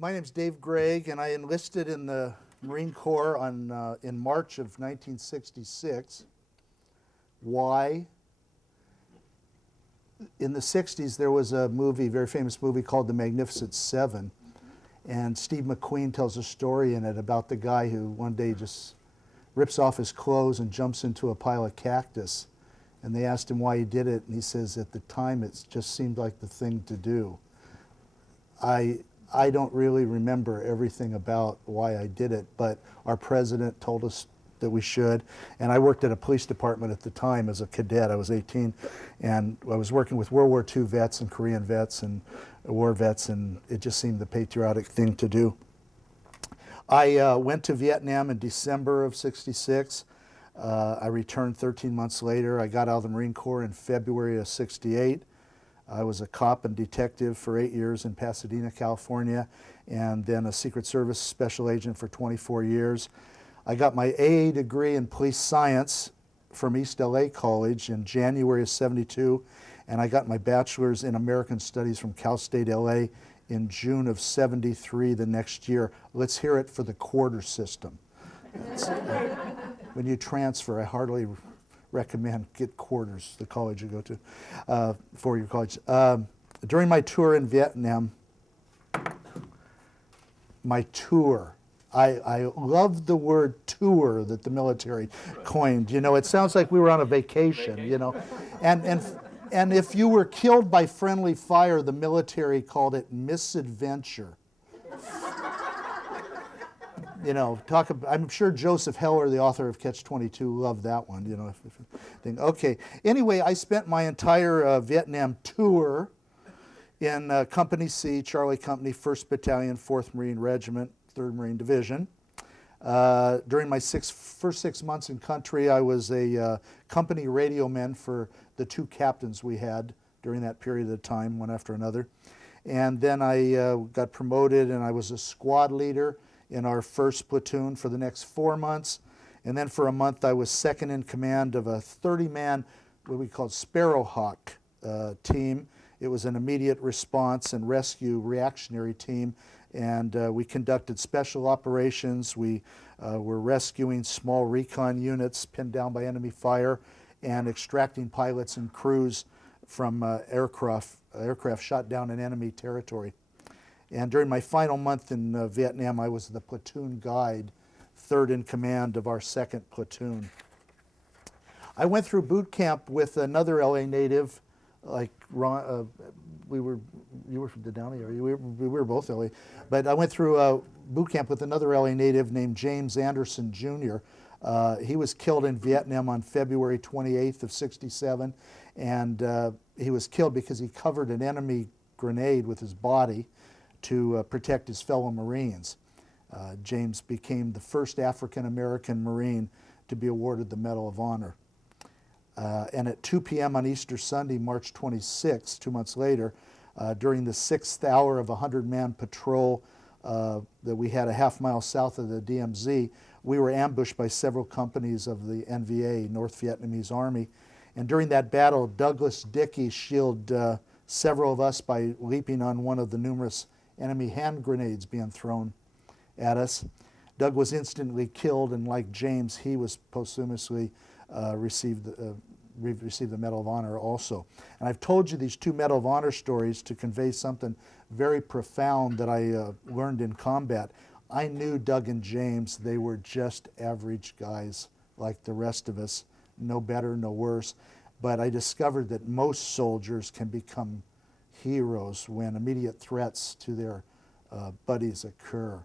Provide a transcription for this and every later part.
My name's Dave Gregg, and I enlisted in the Marine Corps in March of 1966. Why? In the 60s, there was a movie, very famous movie called The Magnificent Seven, and Steve McQueen tells a story in it about the guy who one day just rips off his clothes and jumps into a pile of cactus. And they asked him why he did it, and he says, at the time, it just seemed like the thing to do. I don't really remember everything about why I did it, but our president told us that we should. And I worked at a police department at the time as a cadet. I was 18, and I was working with World War II vets and Korean vets and war vets, and it just seemed the patriotic thing to do. I went to Vietnam in December of '66. I returned 13 months later. I got out of the Marine Corps in February of '68. I was a cop and detective for 8 years in Pasadena, California, and then a Secret Service special agent for 24 years. I got my AA degree in police science from East LA College in January of '72, and I got my bachelor's in American Studies from Cal State LA in June of '73 the next year. Let's hear it for the quarter system. When you transfer, I hardly recommend get quarters, the college you go to, for your college. During my tour in Vietnam, I love the word tour that the military coined. You know, it sounds like we were on a vacation, you know. And if you were killed by friendly fire, the military called it misadventure. You know, I'm sure Joseph Heller, the author of Catch-22, loved that one, you know. Okay, anyway, I spent my entire Vietnam tour in Company C, Charlie Company, 1st Battalion, 4th Marine Regiment, 3rd Marine Division. During my first 6 months in country, I was a company radio man for the 2 captains we had during that period of time, one after another. And then I got promoted, and I was a squad leader in our 1st platoon for the next 4 months. And then for a month, I was second in command of a 30-man, what we called Sparrowhawk team. It was an immediate response and rescue reactionary team. And we conducted special operations. We were rescuing small recon units pinned down by enemy fire and extracting pilots and crews from aircraft shot down in enemy territory. And during my final month in Vietnam, I was the platoon guide, 3rd in command of our 2nd platoon. I went through boot camp with another LA native, like Ron, you were from the Downey area, we were both LA, but I went through boot camp with another LA native named James Anderson Jr. He was killed in Vietnam on February 28th of '67, and he was killed because he covered an enemy grenade with his body to protect his fellow Marines. James became the first African-American Marine to be awarded the Medal of Honor. And at 2 p.m. on Easter Sunday, March 26, 2 months later, during the 6th hour of a 100-man patrol that we had a half-mile south of the DMZ, we were ambushed by several companies of the NVA, North Vietnamese Army. And during that battle, Douglas Dickey shielded several of us by leaping on one of the numerous enemy hand grenades being thrown at us. Doug was instantly killed, and like James, he was posthumously received the Medal of Honor also. And I've told you these 2 Medal of Honor stories to convey something very profound that I learned in combat. I knew Doug and James, they were just average guys like the rest of us, no better, no worse. But I discovered that most soldiers can become heroes when immediate threats to their buddies occur.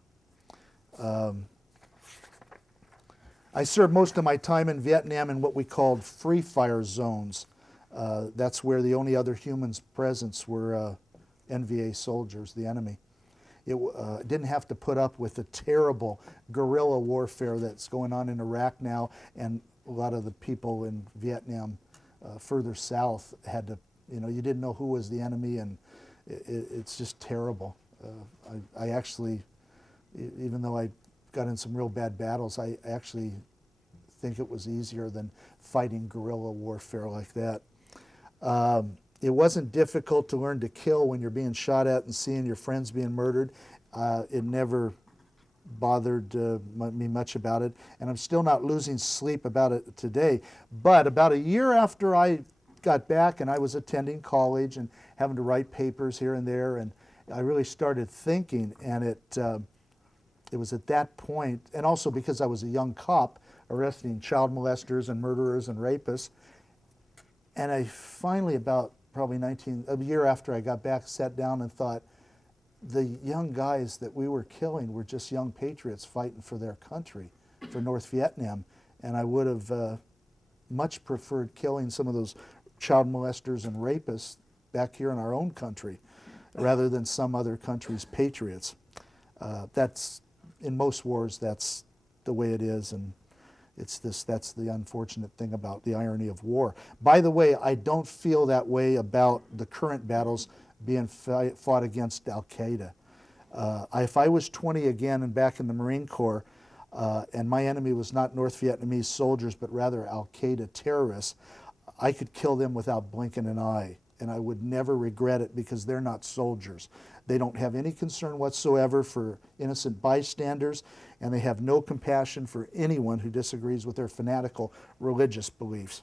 I served most of my time in Vietnam in what we called free fire zones. That's where the only other humans present were NVA soldiers, the enemy. It didn't have to put up with the terrible guerrilla warfare that's going on in Iraq now, and a lot of the people in Vietnam further south had to, you know, you didn't know who was the enemy, and it's just terrible. I actually, even though I got in some real bad battles, I actually think it was easier than fighting guerrilla warfare like that. It wasn't difficult to learn to kill when you're being shot at and seeing your friends being murdered. It never bothered me much about it, and I'm still not losing sleep about it today. But about a year after I got back and I was attending college and having to write papers here and there, and I really started thinking, and it was at that point, and also because I was a young cop arresting child molesters and murderers and rapists, and I finally, about probably a year after I got back, sat down and thought, the young guys that we were killing were just young patriots fighting for their country, for North Vietnam, and I would have much preferred killing some of those child molesters and rapists back here in our own country rather than some other country's patriots. That's, in most wars, that's the way it is, and that's the unfortunate thing about the irony of war. By the way, I don't feel that way about the current battles being fought against Al-Qaeda. If I was 20 again and back in the Marine Corps, and my enemy was not North Vietnamese soldiers, but rather Al-Qaeda terrorists, I could kill them without blinking an eye, and I would never regret it because they're not soldiers. They don't have any concern whatsoever for innocent bystanders, and they have no compassion for anyone who disagrees with their fanatical religious beliefs.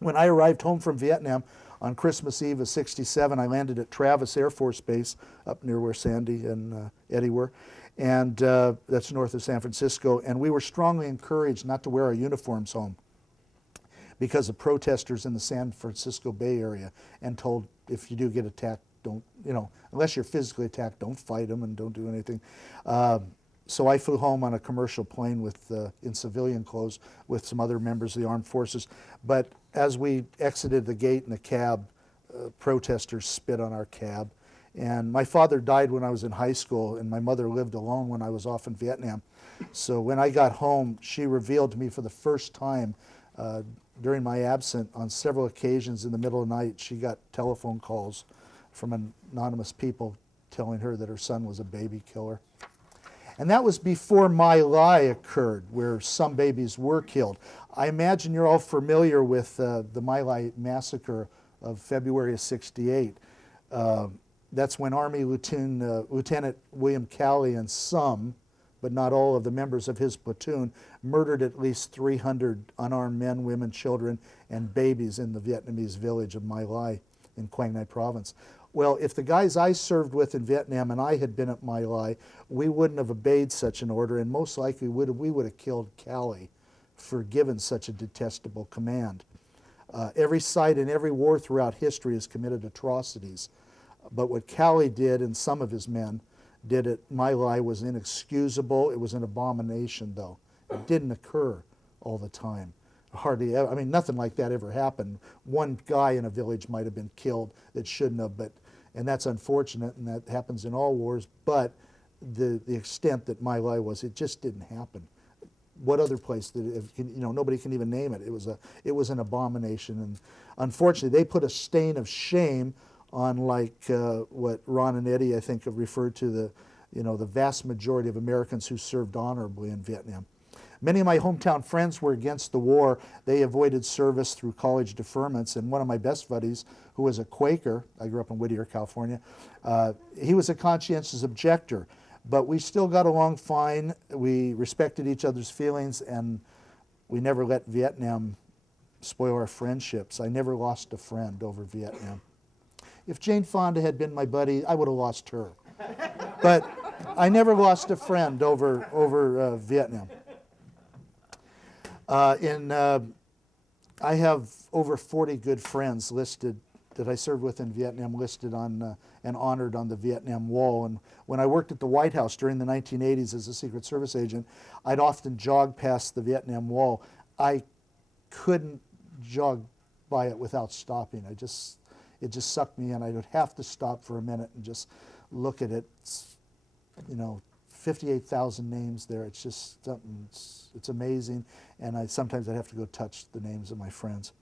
When I arrived home from Vietnam on Christmas Eve of '67, I landed at Travis Air Force Base up near where Sandy and Eddie were, and that's north of San Francisco, and we were strongly encouraged not to wear our uniforms home because of protesters in the San Francisco Bay Area, and told if you do get attacked, don't, unless you're physically attacked, don't fight them and don't do anything. So I flew home on a commercial plane in civilian clothes with some other members of the armed forces. But as we exited the gate in the cab, protesters spit on our cab. And my father died when I was in high school, and my mother lived alone when I was off in Vietnam. So when I got home, she revealed to me for the first time during my absence, on several occasions in the middle of the night, she got telephone calls from anonymous people telling her that her son was a baby killer. And that was before My Lai occurred, where some babies were killed. I imagine you're all familiar with the My Lai massacre of February of '68. That's when Army Lieutenant William Calley and some, but not all of the members of his platoon, murdered at least 300 unarmed men, women, children, and babies in the Vietnamese village of My Lai in Quang Ngai province. Well, if the guys I served with in Vietnam and I had been at My Lai, we wouldn't have obeyed such an order, and most likely we would have killed Calley for giving such a detestable command. Every side in every war throughout history has committed atrocities, but what Calley did, and some of his men did at My Lai, was inexcusable. It was an abomination, though. It didn't occur all the time. Hardly ever. I mean, nothing like that ever happened. One guy in a village might have been killed that shouldn't have, and that's unfortunate, and that happens in all wars, but the extent that My Lai was, it just didn't happen. What other place did it, nobody can even name it. It was an abomination, and unfortunately they put a stain of shame on, like what Ron and Eddie, I think, have referred to, the vast majority of Americans who served honorably in Vietnam. Many of my hometown friends were against the war. They avoided service through college deferments, and one of my best buddies, who was a Quaker, I grew up in Whittier, California, he was a conscientious objector, but we still got along fine. We respected each other's feelings, and we never let Vietnam spoil our friendships. I never lost a friend over Vietnam. If Jane Fonda had been my buddy, I would have lost her. But I never lost a friend over Vietnam. I have over 40 good friends listed that I served with in Vietnam, listed on and honored on the Vietnam Wall. And when I worked at the White House during the 1980s as a Secret Service agent, I'd often jog past the Vietnam Wall. I couldn't jog by it without stopping. It just sucked me in. I would have to stop for a minute and just look at it. 58,000 names there. It's just something, it's amazing. And sometimes I'd have to go touch the names of my friends.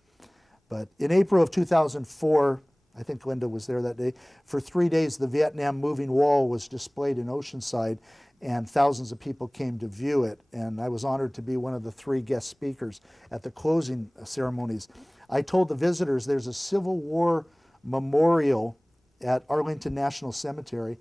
But in April of 2004, I think Linda was there that day, for 3 days the Vietnam Moving Wall was displayed in Oceanside, and thousands of people came to view it. And I was honored to be one of the 3 guest speakers at the closing ceremonies. I told the visitors there's a Civil War memorial at Arlington National Cemetery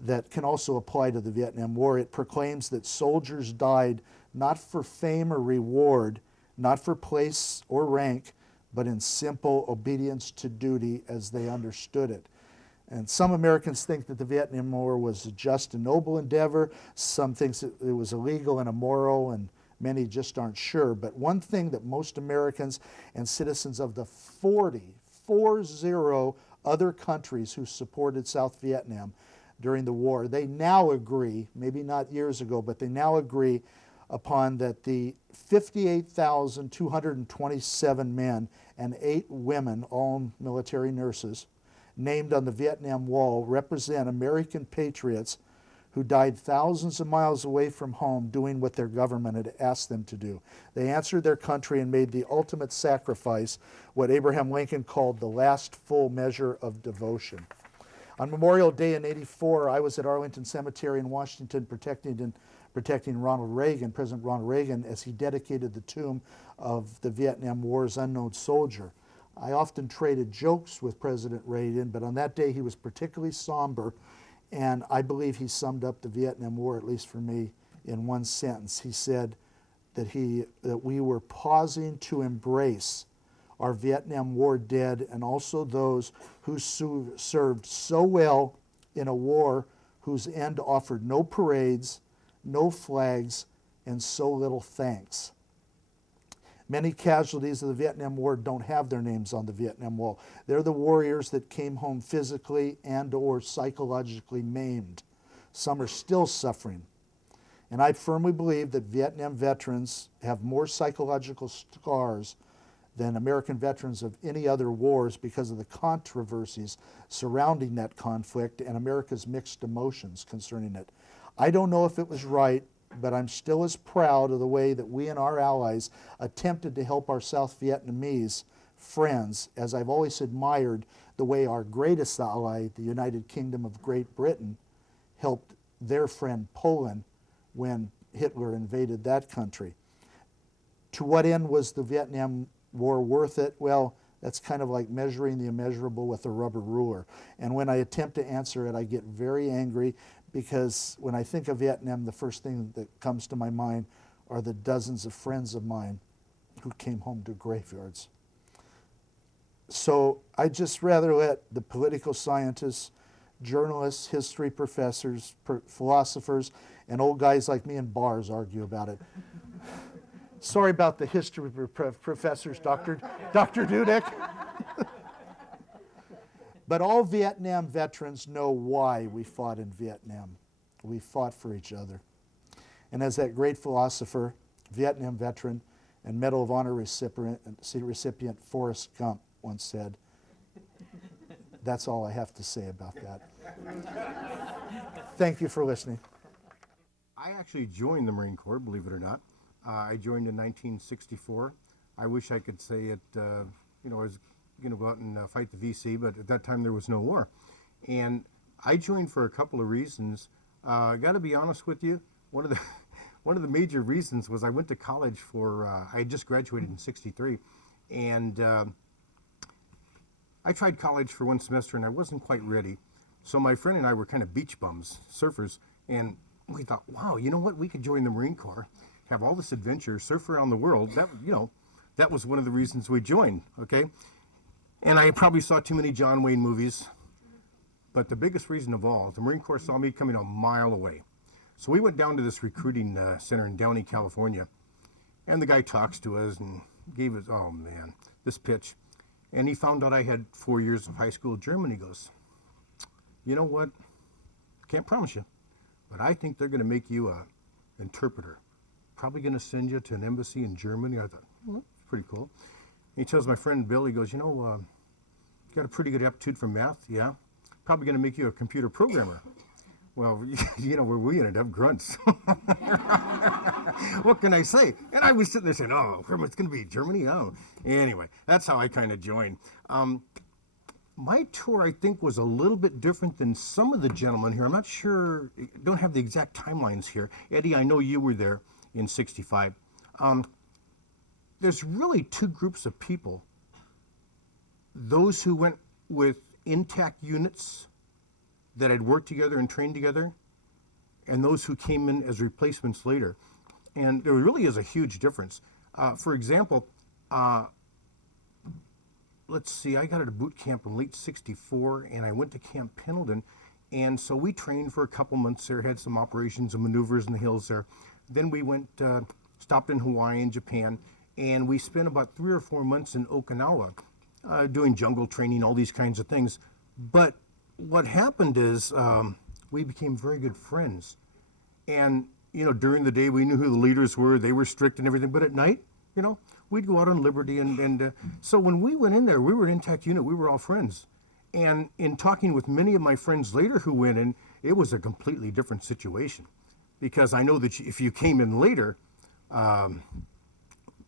that can also apply to the Vietnam War. It proclaims that soldiers died not for fame or reward, not for place or rank, but in simple obedience to duty as they understood it. And some Americans think that the Vietnam War was a just and noble endeavor. Some think it was illegal and immoral, and many just aren't sure. But one thing that most Americans and citizens of the 40 other countries who supported South Vietnam during the war, they now agree, maybe not years ago, but they now agree upon that the 58,227 men and 8 women, all military nurses, named on the Vietnam Wall represent American patriots who died thousands of miles away from home doing what their government had asked them to do. They answered their country and made the ultimate sacrifice, what Abraham Lincoln called the last full measure of devotion. On Memorial Day in '84, I was at Arlington Cemetery in Washington protecting Ronald Reagan, President Ronald Reagan, as he dedicated the tomb of the Vietnam War's unknown soldier. I often traded jokes with President Reagan, but on that day he was particularly somber, and I believe he summed up the Vietnam War, at least for me, in one sentence. He said that we were pausing to embrace our Vietnam War dead and also those who served so well in a war whose end offered no parades, no flags, and so little thanks. Many casualties of the Vietnam War don't have their names on the Vietnam Wall. They're the warriors that came home physically and or psychologically maimed. Some are still suffering. And I firmly believe that Vietnam veterans have more psychological scars than American veterans of any other wars because of the controversies surrounding that conflict and America's mixed emotions concerning it. I don't know if it was right, but I'm still as proud of the way that we and our allies attempted to help our South Vietnamese friends, as I've always admired the way our greatest ally, the United Kingdom of Great Britain, helped their friend Poland when Hitler invaded that country. To what end was the Vietnam War worth it? Well, that's kind of like measuring the immeasurable with a rubber ruler. And when I attempt to answer it, I get very angry, because when I think of Vietnam, the first thing that comes to my mind are the dozens of friends of mine who came home to graveyards. So I'd just rather let the political scientists, journalists, history professors, philosophers, and old guys like me in bars argue about it. Sorry about the history professors, Dr. Dudek. But all Vietnam veterans know why we fought in Vietnam. We fought for each other. And as that great philosopher, Vietnam veteran, and Medal of Honor recipient Forrest Gump once said, that's all I have to say about that. Thank you for listening. I actually joined the Marine Corps, believe it or not. I joined in 1964. I wish I could say it, I was going to go out and fight the VC, but at that time there was no war. And I joined for a couple of reasons. I got to be honest with you, one of the major reasons was I went to college I had just graduated in '63, and I tried college for one semester and I wasn't quite ready. So my friend and I were kind of beach bums, surfers, and we thought, wow, you know what, we could join the Marine Corps, have all this adventure, surf around the world. That was one of the reasons we joined, okay? And I probably saw too many John Wayne movies, but the biggest reason of all, the Marine Corps saw me coming a mile away. So we went down to this recruiting center in Downey, California, and the guy talks to us and gave us, oh man, this pitch. And he found out I had 4 years of high school German. He goes, you know what, can't promise you, but I think they're going to make you an interpreter. Probably going to send you to an embassy in Germany. I thought, well, that's pretty cool. And he tells my friend Bill, he goes, you got a pretty good aptitude for math, yeah? Probably going to make you a computer programmer. Well, where we ended up, grunts. What can I say? And I was sitting there saying, oh, it's going to be Germany? Oh. Anyway, that's how I kind of joined. My tour, I think, was a little bit different than some of the gentlemen here. I'm not sure, don't have the exact timelines here. Eddie, I know you were there in '65. There's really two groups of people. Those who went with intact units that had worked together and trained together, and those who came in as replacements later. And there really is a huge difference. For example, let's see, I got at a boot camp in late '64, and I went to Camp Pendleton, and so we trained for a couple months there, had some operations and maneuvers in the hills there. Then we went, stopped in Hawaii and Japan, and we spent about 3 or 4 months in Okinawa doing jungle training, all these kinds of things. But what happened is we became very good friends. And, you know, during the day we knew who the leaders were, they were strict and everything, but at night, you know, we'd go out on liberty. And so when we went in there, we were an intact unit, we were all friends. And in talking with many of my friends later who went in, it was a completely different situation. Because I know that if you came in later,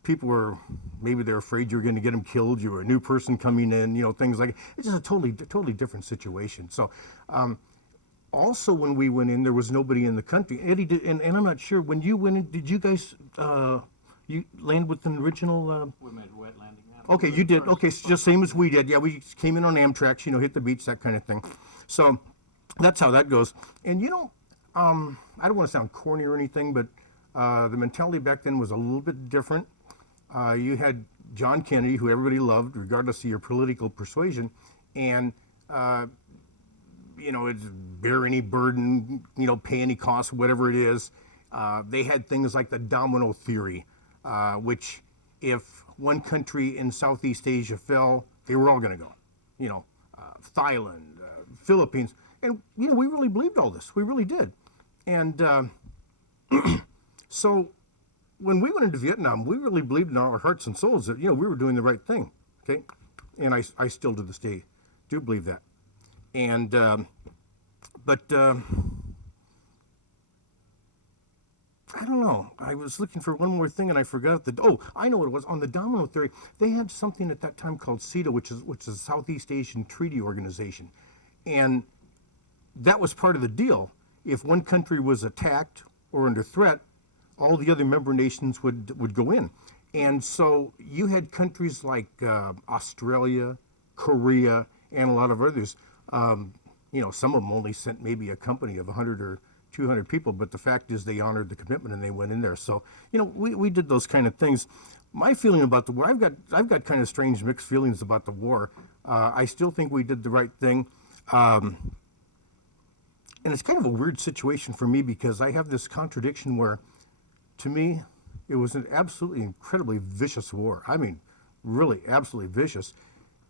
people were, maybe they're afraid you were going to get them killed, you were a new person coming in, you know, things like, it's just a totally different situation. So also when we went in, there was nobody in the country. Eddie, did, and I'm not sure, when you went in, did you guys, you land with an original? We made wet landing. Yeah. Okay, you did, okay, so just same as we did. Yeah, we came in on Amtrak, you know, hit the beach, that kind of thing. So that's how that goes. And you know, I don't want to sound corny or anything, but the mentality back then was a little bit different. You had John Kennedy, who everybody loved, regardless of your political persuasion, and you know, it's bear any burden, you know, pay any cost, whatever it is. They had things like the domino theory, which if one country in Southeast Asia fell, they were all going to go. You know, Thailand, Philippines, and you know, we really believed all this. We really did, and so when we went into Vietnam, we really believed in our hearts and souls that, you know, we were doing the right thing, okay? And I still to this day do believe that. And, but I don't know. I was looking for one more thing and I forgot I know what it was. On the domino theory, they had something at that time called CETA, which is the Southeast Asian Treaty Organization. And that was part of the deal. If one country was attacked or under threat, all the other member nations would go in. And so you had countries like Australia, Korea, and a lot of others. You know, some of them only sent maybe a company of 100 or 200 people, but the fact is they honored the commitment and they went in there. So, you know, we did those kind of things. My feeling about the war, I've got kind of strange mixed feelings about the war. I still think we did the right thing. And it's kind of a weird situation for me because I have this contradiction where, to me, it was an absolutely incredibly vicious war. I mean, really absolutely vicious.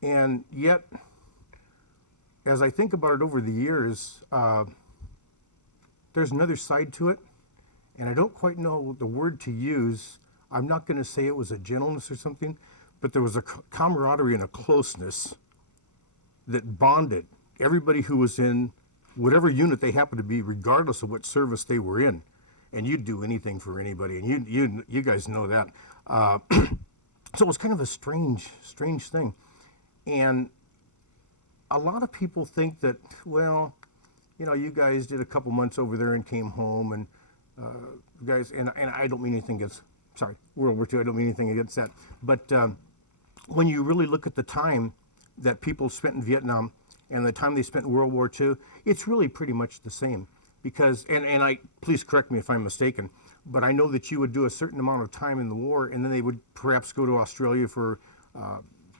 And yet, as I think about it over the years, there's another side to it, and I don't quite know the word to use. I'm not going to say it was a gentleness or something, but there was a camaraderie and a closeness that bonded everybody who was in whatever unit they happened to be, regardless of what service they were in. And you'd do anything for anybody, and you guys know that. So it was kind of a strange thing. And a lot of people think that, well, you know, you guys did a couple months over there and came home, and guys, and I don't mean anything against, World War II, I don't mean anything against that. But when you really look at the time that people spent in Vietnam and the time they spent in World War II, it's really pretty much the same. Because, and I, please correct me if I'm mistaken, but I know that you would do a certain amount of time in the war, and then they would perhaps go to Australia for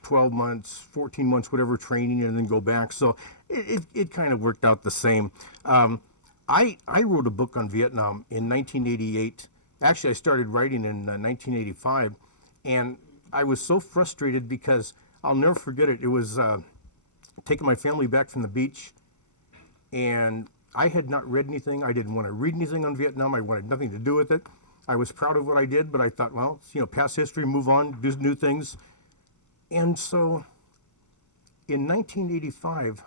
12 months, 14 months, whatever training, and then go back. So it kind of worked out the same. I wrote a book on Vietnam in 1988. Actually, I started writing in 1985, and I was so frustrated because I'll never forget it. It was taking my family back from the beach, and I had not read anything. I didn't want to read anything on Vietnam. I wanted nothing to do with it. I was proud of what I did, but I thought, well, you know, past history, move on, do new things. And so in 1985,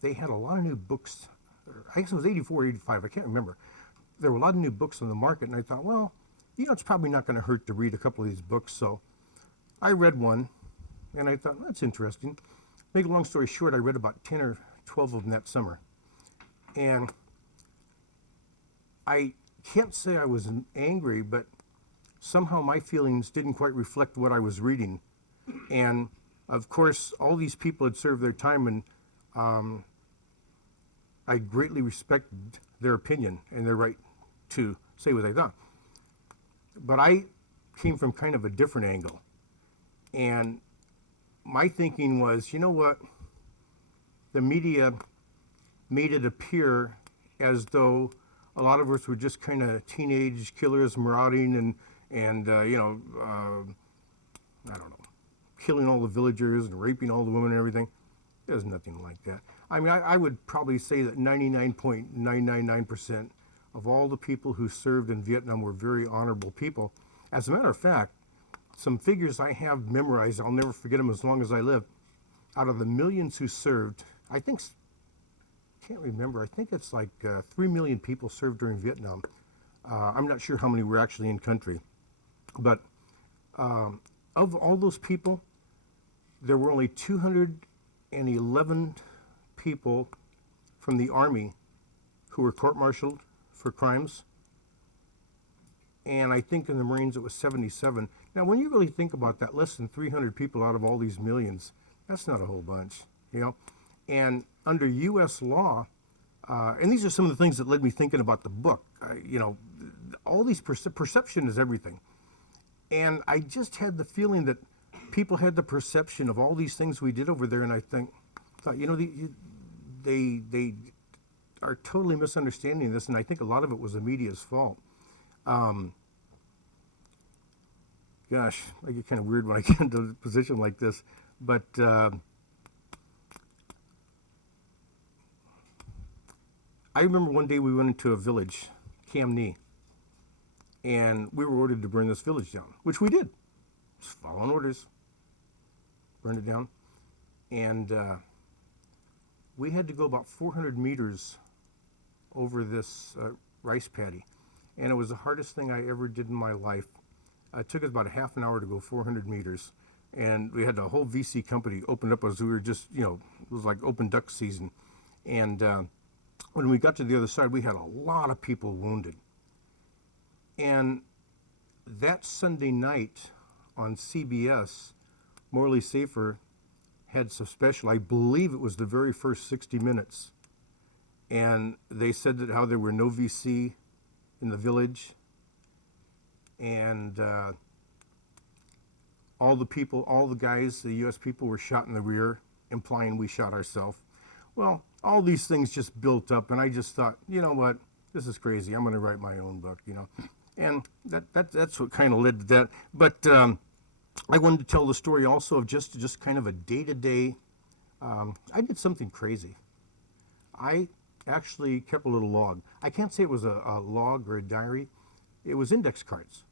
they had a lot of new books. I guess it was 84, 85, I can't remember. There were a lot of new books on the market, and I thought, well, you know, it's probably not going to hurt to read a couple of these books. So I read one, and I thought, that's interesting. Make a long story short, I read about 10 or 12 of them that summer. And I can't say I was angry, but somehow my feelings didn't quite reflect what I was reading. And Of course, all these people had served their time, and I greatly respected their opinion and their right to say what they thought. But I came from kind of a different angle. And my thinking was, you know what? The media made it appear as though a lot of us were just kind of teenage killers marauding and I don't know, killing all the villagers and raping all the women and everything. There's nothing like that. I mean, I would probably say that 99.999% of all the people who served in Vietnam were very honorable people. As a matter of fact, some figures I have memorized, I'll never forget them as long as I live. Out of the millions who served, I think, can't remember, I think it's like 3 million people served during Vietnam. I'm not sure how many were actually in country. But of all those people, there were only 211 people from the Army who were court-martialed for crimes. And I think in the Marines it was 77. Now, when you really think about that, less than 300 people out of all these millions, that's not a whole bunch, you know? And under U.S. law, and these are some of the things that led me thinking about the book, you know, all these perception is everything. And I just had the feeling that people had the perception of all these things we did over there, and I thought, you know, they are totally misunderstanding this, and I think a lot of it was the media's fault. Gosh, I get kind of weird when I get into a position like this, but I remember one day we went into a village, Cam Knee, and we were ordered to burn this village down, which we did. Just following orders, burned it down, and we had to go about 400 meters over this rice paddy, and it was the hardest thing I ever did in my life. It took us about a half an hour to go 400 meters, and we had the whole VC company opened up as we were just, you know, it was like open duck season. And when we got to the other side, we had a lot of people wounded. And that Sunday night on CBS, Morley Safer had some special, I believe it was the very first 60 minutes. And they said that how there were no VC in the village, and all the guys, the U.S. people were shot in the rear, implying we shot ourselves. Well, all these things just built up, and I just thought, you know what, this is crazy. I'm going to write my own book, you know. And that's what kind of led to that. But I wanted to tell the story also of just kind of a day-to-day. I did something crazy. I actually kept a little log. I can't say it was a log or a diary. It was index cards.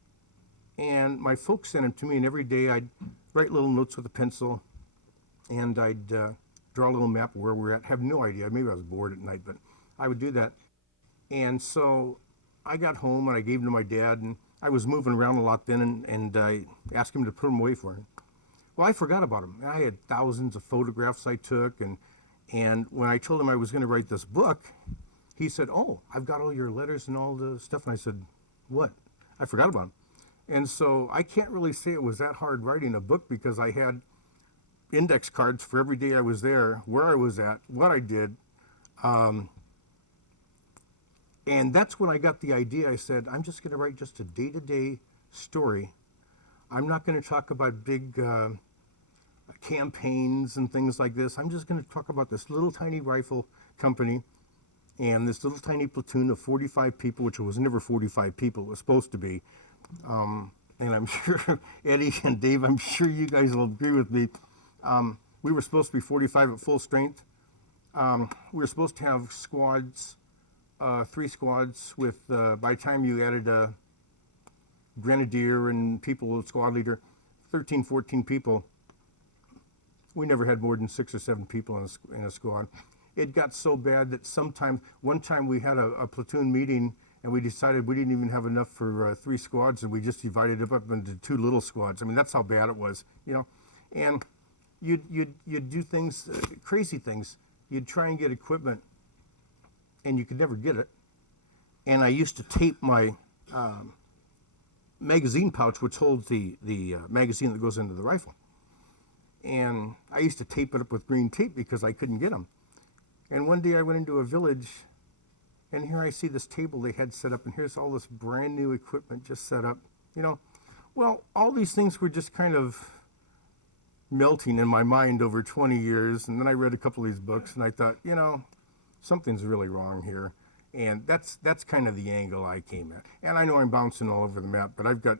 And my folks sent them to me, and every day I'd write little notes with a pencil, and I'd draw a little map of where we're at. Have no idea. Maybe I was bored at night, but I would do that. And so I got home, and I gave them to my dad, and I was moving around a lot then, and I asked him to put them away for him. Well, I forgot about them. I had thousands of photographs I took, and when I told him I was going to write this book, he said, "Oh, I've got all your letters and all the stuff." And I said, "What?" I forgot about them. And so I can't really say it was that hard writing a book, because I had index cards for every day I was there, where I was at, what I did. And that's when I got the idea. I said, I'm just going to write just a day-to-day story. I'm not going to talk about big campaigns and things like this. I'm just going to talk about this little tiny rifle company and this little tiny platoon of 45 people, which was never 45 people. It was supposed to be. And I'm sure, Eddie and Dave, I'm sure you guys will agree with me. We were supposed to be 45 at full strength. We were supposed to have squads, 3 squads with, by the time you added a grenadier and people, squad leader, 13, 14 people. We never had more than 6 or 7 people in a squad. It got so bad that one time we had a platoon meeting, and we decided we didn't even have enough for 3 squads, and we just divided it up into 2 little squads. I mean, that's how bad it was, you know. And you'd do things, crazy things. You'd try and get equipment, and you could never get it. And I used to tape my magazine pouch, which holds the magazine that goes into the rifle. And I used to tape it up with green tape because I couldn't get them. And one day I went into a village, and here I see this table they had set up, and here's all this brand new equipment just set up. Well, all these things were just kind of melting in my mind over 20 years. And then I read a couple of these books, and I thought, something's really wrong here. And that's kind of the angle I came at. And I know I'm bouncing all over the map, but I've got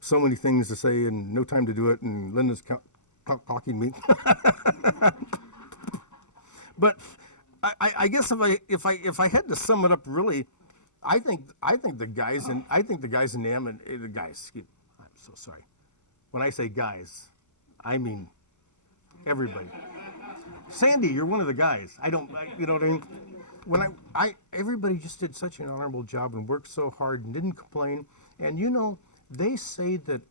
so many things to say and no time to do it, and Linda's clocking me. But I guess if I had to sum it up, really, I think the guys in NAM and the guys. Excuse me, I'm so sorry. When I say guys, I mean everybody. Sandy, you're one of the guys. You know what I mean? Everybody just did such an honorable job and worked so hard and didn't complain. And they say that,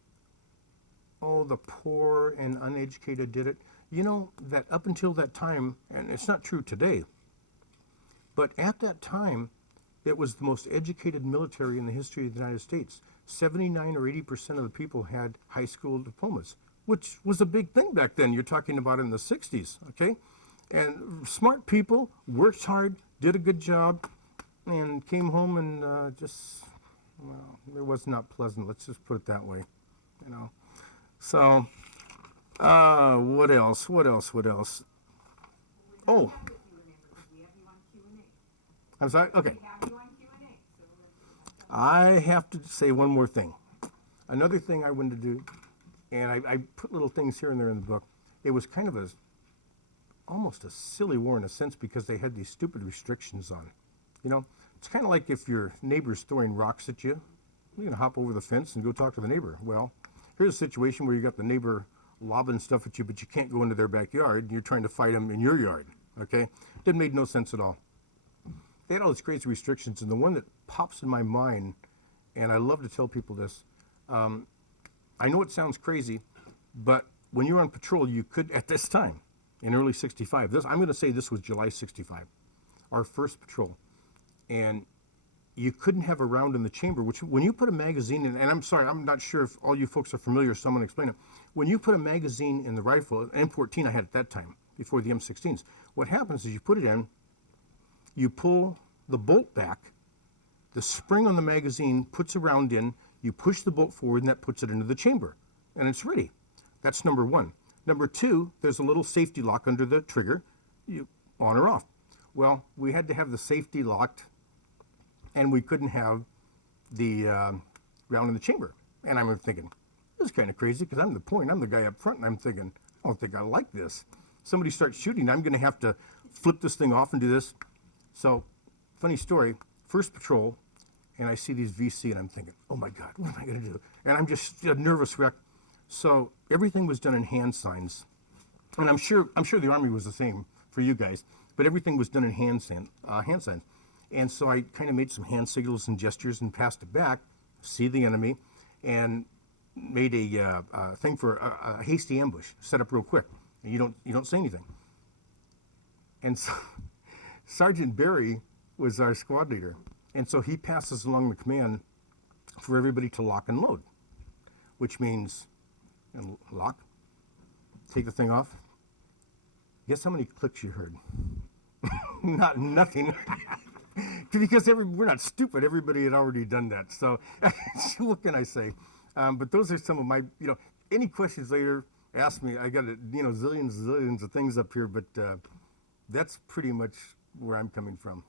the poor and uneducated did it. That up until that time, and it's not true today, but at that time, it was the most educated military in the history of the United States. 79 or 80% of the people had high school diplomas, which was a big thing back then. You're talking about in the 60s, okay? And smart people worked hard, did a good job, and came home and it was not pleasant. Let's just put it that way, So, what else? Oh, I'm sorry? Okay. I have to say one more thing. Another thing I wanted to do, and I put little things here and there in the book. It was kind of almost a silly war in a sense because they had these stupid restrictions on it. It's kind of like if your neighbor's throwing rocks at you, you're going to hop over the fence and go talk to the neighbor. Well, here's a situation where you got the neighbor lobbing stuff at you, but you can't go into their backyard, and you're trying to fight them in your yard, okay? It made no sense at all. They had all these crazy restrictions, and the one that pops in my mind, and I love to tell people this, I know it sounds crazy, but when you're on patrol, you could, at this time, in early 65, I'm going to say this was July 65, our first patrol, and you couldn't have a round in the chamber, which when you put a magazine in, and I'm sorry, I'm not sure if all you folks are familiar, so I'm going to explain it. When you put a magazine in the rifle, an M14 I had at that time, before the M16s, what happens is you put it in, you pull the bolt back, the spring on the magazine puts a round in, you push the bolt forward, and that puts it into the chamber, and it's ready. That's number one. Number two, there's a little safety lock under the trigger, you on or off. Well, we had to have the safety locked, and we couldn't have the round in the chamber. And I'm thinking, this is kind of crazy because I'm the guy up front, and I'm thinking, I don't think I like this. Somebody starts shooting, I'm going to have to flip this thing off and do this. So, funny story, first patrol, and I see these VC, and I'm thinking, oh my God, what am I going to do? And I'm just a nervous wreck. So everything was done in hand signs, and I'm sure the Army was the same for you guys, but everything was done in hand signs. And so I kind of made some hand signals and gestures and passed it back, see the enemy, and made a thing for a hasty ambush, set up real quick, and you don't say anything. And so Sergeant Barry was our squad leader, and so he passes along the command for everybody to lock and load, which means lock, take the thing off. Guess how many clicks you heard? Nothing. Because we're not stupid. Everybody had already done that. So what can I say? But those are some of my, any questions later, ask me. I got, zillions of things up here, but that's pretty much where I'm coming from.